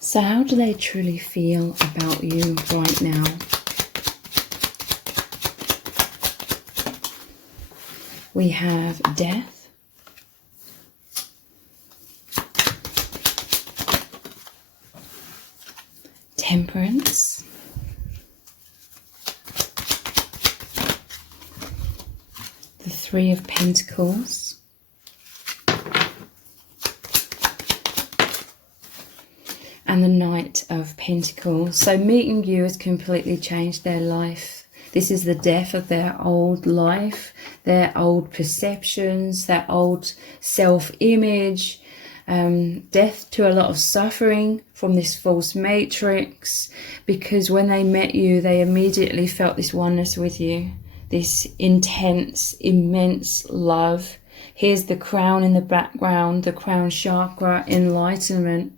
So how do they truly feel about you right now? We have death. Temperance. The Three of Pentacles. And the Knight of Pentacles. So meeting you has completely changed their life. This is the death of their old life, their old perceptions, their old self-image, death to a lot of suffering from this false matrix, because when they met you, they immediately felt this oneness with you, this intense, immense love. Here's the crown in the background, the crown chakra, enlightenment.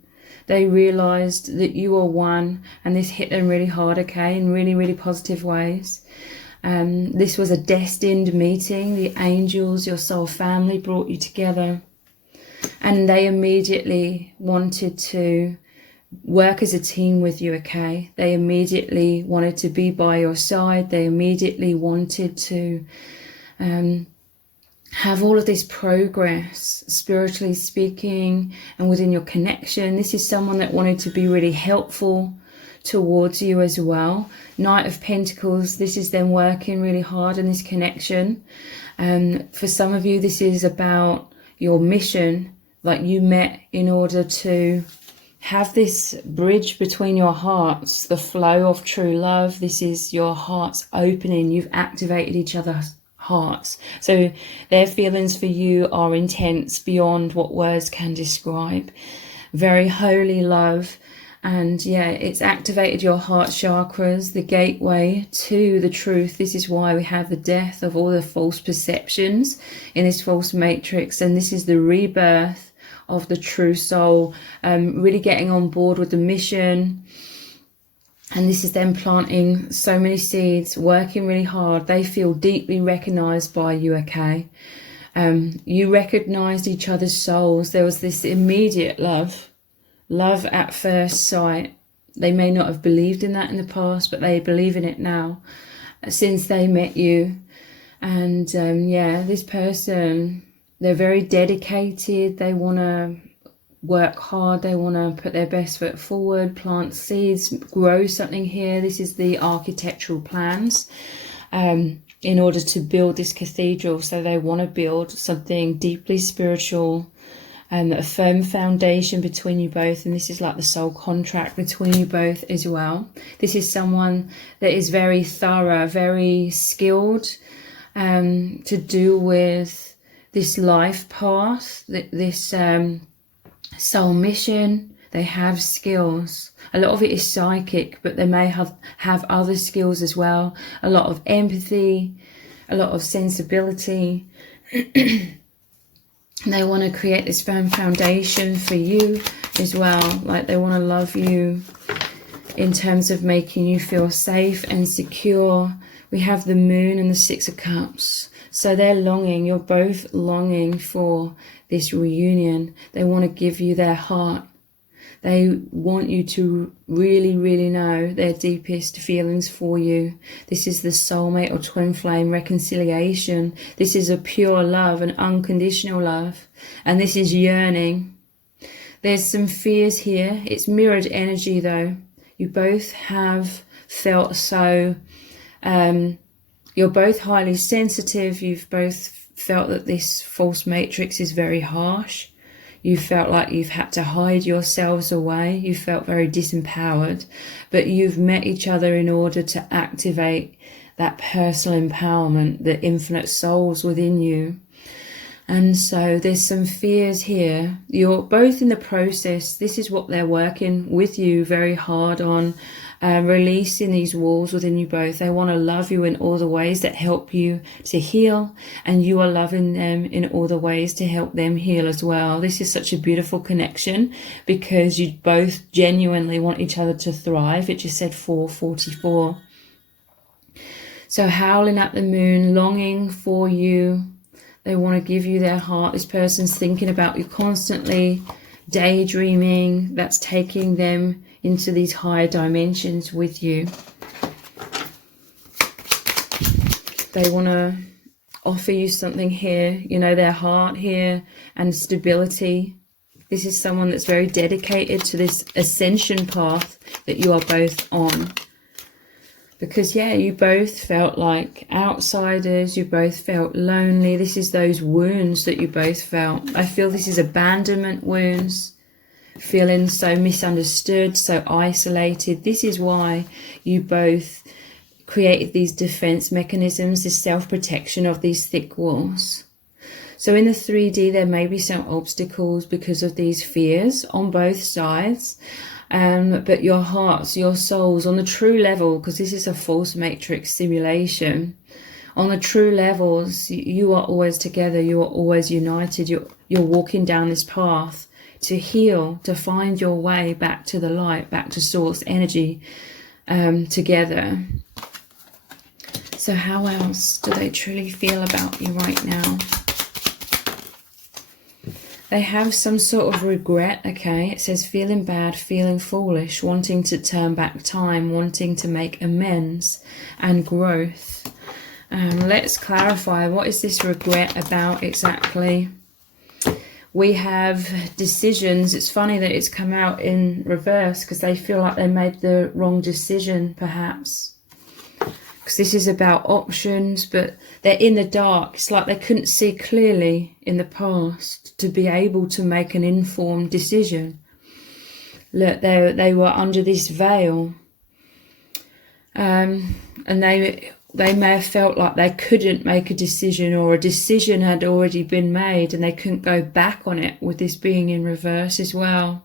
They realized that you are one, and this hit them really hard, okay, in really, really positive ways. This was a destined meeting. The angels, your soul family, brought you together, and they immediately wanted to work as a team with you, okay? They immediately wanted to be by your side. They immediately wanted to have all of this progress, spiritually speaking, and within your connection. This is someone that wanted to be really helpful towards you as well. Knight of Pentacles, this is them working really hard in this connection. For some of you, this is about your mission, like you met in order to have this bridge between your hearts, the flow of true love. This is your hearts opening. You've activated each other's hearts. So their feelings for you are intense beyond what words can describe. Very holy love. And yeah, it's activated your heart chakras, the gateway to the truth. This is why we have the death of all the false perceptions in this false matrix. And this is the rebirth of the true soul, really getting on board with the mission. And this is them planting so many seeds, working really hard. They feel deeply recognized by you, okay? You recognized each other's souls. There was this immediate love at first sight. They may not have believed in that in the past, but they believe in it now since they met you. And yeah, this person, they're very dedicated. They want to work hard. They want to put their best foot forward, plant seeds, grow something here. This is the architectural plans in order to build this cathedral. So they want to build something deeply spiritual, a firm foundation between you both. And this is like the soul contract between you both as well. This is someone that is very thorough, very skilled to do with this life path, this soul mission. They have skills. A lot of it is psychic, but they may have other skills as well. A lot of empathy, a lot of sensibility. They want to create this firm foundation for you as well. Like they want to love you in terms of making you feel safe and secure. We have the moon and the Six of Cups. So they're longing, you're both longing for this reunion. They want to give you their heart. They want you to really, really know their deepest feelings for you. This is the soulmate or twin flame reconciliation. This is a pure love, an unconditional love. And this is yearning. There's some fears here. It's mirrored energy though. You both have felt so... you're both highly sensitive. You've both felt that this false matrix is very harsh. You felt like you've had to hide yourselves away. You felt very disempowered. But you've met each other in order to activate that personal empowerment, the infinite souls within you. And so there's some fears here. You're both in the process. This is what they're working with you very hard on. Releasing these walls within you both. They want to love you in all the ways that help you to heal, and you are loving them in all the ways to help them heal as well. This is such a beautiful connection because you both genuinely want each other to thrive. It just said 444. So howling at the moon, longing for you. They want to give you their heart. This person's thinking about you constantly, daydreaming that's taking them into these higher dimensions with you. They want to offer you something here, you know, their heart here and stability. This is someone that's very dedicated to this ascension path that you are both on. Because, yeah, you both felt like outsiders. You both felt lonely. This is those wounds that you both felt. I feel this is abandonment wounds. Feeling so misunderstood, so isolated. This is why you both created these defense mechanisms, this self-protection of these thick walls. So in the 3D, there may be some obstacles because of these fears on both sides. But your hearts, your souls, on the true level, because this is a false matrix simulation, on the true levels, you are always together, you are always united, you're walking down this path to heal, to find your way back to the light, back to source energy, together. So how else do they truly feel about you right now? They have some sort of regret, okay? It says feeling bad, feeling foolish, wanting to turn back time, wanting to make amends and growth. Let's clarify, what is this regret about exactly? We have decisions. It's funny that it's come out in reverse because they feel like they made the wrong decision, perhaps. Because this is about options, but they're in the dark. It's like they couldn't see clearly in the past to be able to make an informed decision. Look, they were under this veil. And they may have felt like they couldn't make a decision, or a decision had already been made and they couldn't go back on it, with this being in reverse as well.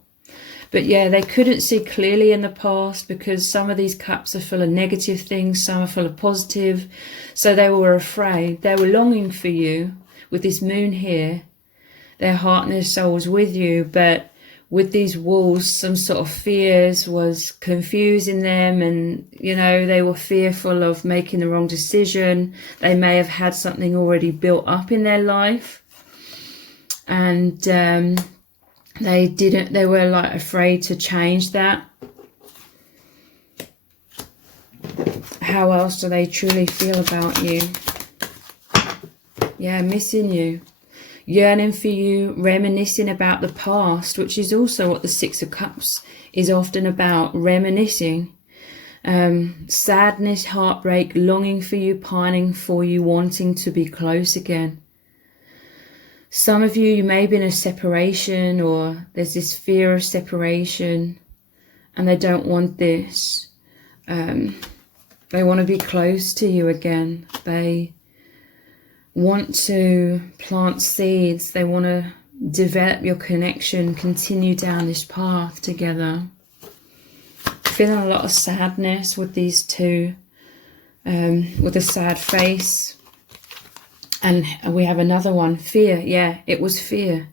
But yeah, they couldn't see clearly in the past because some of these cups are full of negative things, some are full of positive. So they were afraid. They were longing for you with this moon here. Their heart and their soul was with you, but with these walls, some sort of fears was confusing them, and, you know, they were fearful of making the wrong decision. They may have had something already built up in their life, and they were like afraid to change that. How else do they truly feel about you? Yeah, missing you, yearning for you, reminiscing about the past, which is also what the Six of Cups is often about, reminiscing. Sadness, heartbreak, longing for you, pining for you, wanting to be close again. Some of you may be in a separation, or there's this fear of separation, and they don't want this. They want to be close to you again. They want to plant seeds. They want to develop your connection, continue down this path together. Feeling a lot of sadness with these two, with a sad face. And we have another one, fear. Yeah, it was fear.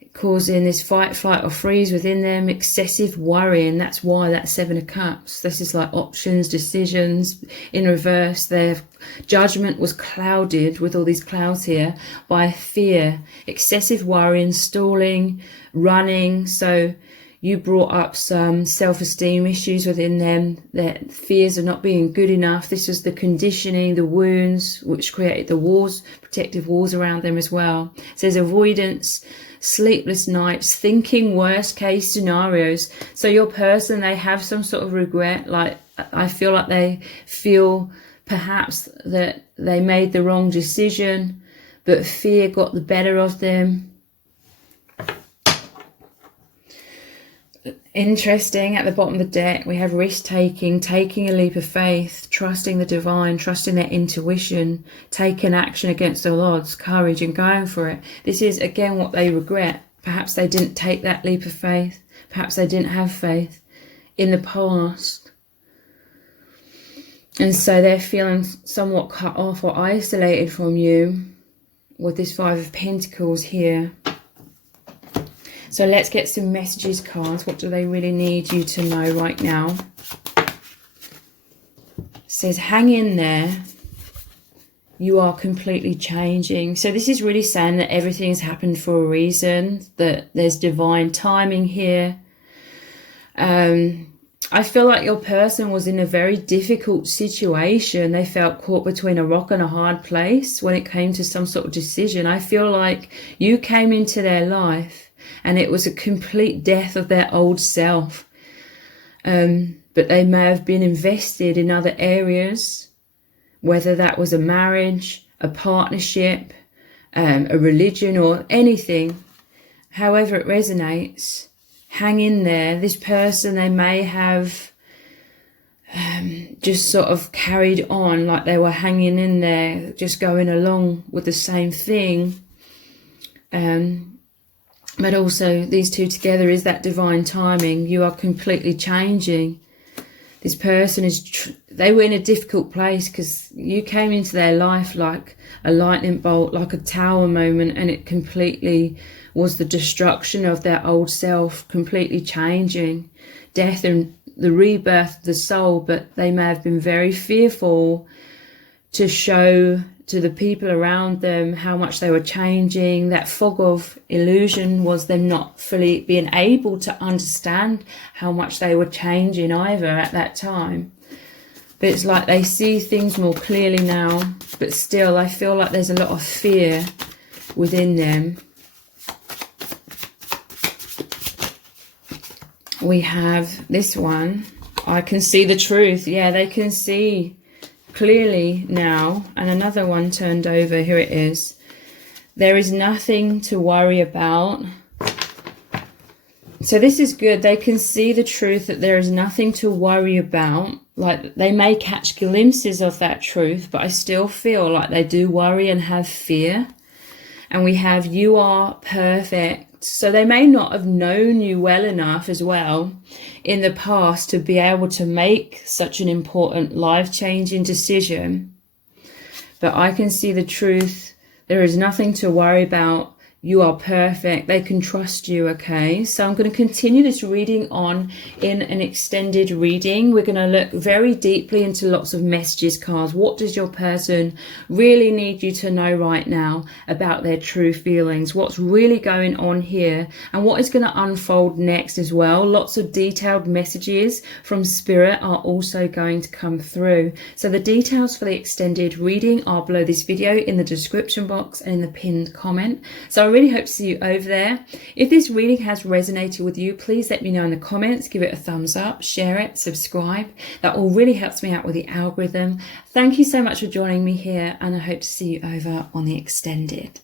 It causing this fight, flight or freeze within them, excessive worry. And that's why that Seven of Cups. This is like options, decisions in reverse. Their judgment was clouded with all these clouds here by fear, excessive worry, and stalling, running. So you brought up some self-esteem issues within them, their fears of not being good enough. This was the conditioning, the wounds, which created the walls, protective walls around them as well. It says avoidance, sleepless nights, thinking worst case scenarios. So your person, they have some sort of regret. Like, I feel like they feel perhaps that they made the wrong decision, but fear got the better of them. Interesting, at the bottom of the deck we have risk-taking, taking a leap of faith, trusting the divine, trusting their intuition, taking action against all odds, courage, and going for it. This is again what they regret. Perhaps they didn't take that leap of faith. Perhaps they didn't have faith in the past. And so they're feeling somewhat cut off or isolated from you with this Five of Pentacles here. So let's get some messages cards. What do they really need you to know right now? It says, hang in there. you are completely changing. So this is really saying that everything has happened for a reason, that there's divine timing here. I feel like your person was in a very difficult situation. They felt caught between a rock and a hard place when it came to some sort of decision. I feel like you came into their life and it was a complete death of their old self. But they may have been invested in other areas, whether that was a marriage, a partnership, a religion, or anything. However it resonates, hang in there. This person, they may have just sort of carried on like they were hanging in there, just going along with the same thing. But also these two together is that divine timing. You are completely changing. This person is, they were in a difficult place because you came into their life like a lightning bolt, like a tower moment, and it completely was the destruction of their old self, completely changing, death and the rebirth of the soul. But they may have been very fearful to show to the people around them how much they were changing. That fog of illusion was them not fully being able to understand how much they were changing either at that time. But it's like they see things more clearly now, but still I feel like there's a lot of fear within them. We have this one. I can see the truth. Yeah, they can see clearly now. And another one turned over. Here it is. There is nothing to worry about. So this is good. They can see the truth that there is nothing to worry about. Like they may catch glimpses of that truth, but I still feel like they do worry and have fear. And we have you are perfect. So they may not have known you well enough as well in the past to be able to make such an important life-changing decision. But I can see the truth. There is nothing to worry about. You are perfect. They can trust you, okay? So I'm going to continue this reading on in an extended reading. We're going to look very deeply into lots of messages cards. What does your person really need you to know right now about their true feelings? What's really going on here? And what is going to unfold next as well? Lots of detailed messages from Spirit are also going to come through. So the details for the extended reading are below this video in the description box and in the pinned comment. So I really hope to see you over there. If this reading has resonated with you, please let me know in the comments. Give it a thumbs up, share it, subscribe. That all really helps me out with the algorithm. Thank you so much for joining me here, and I hope to see you over on the extended.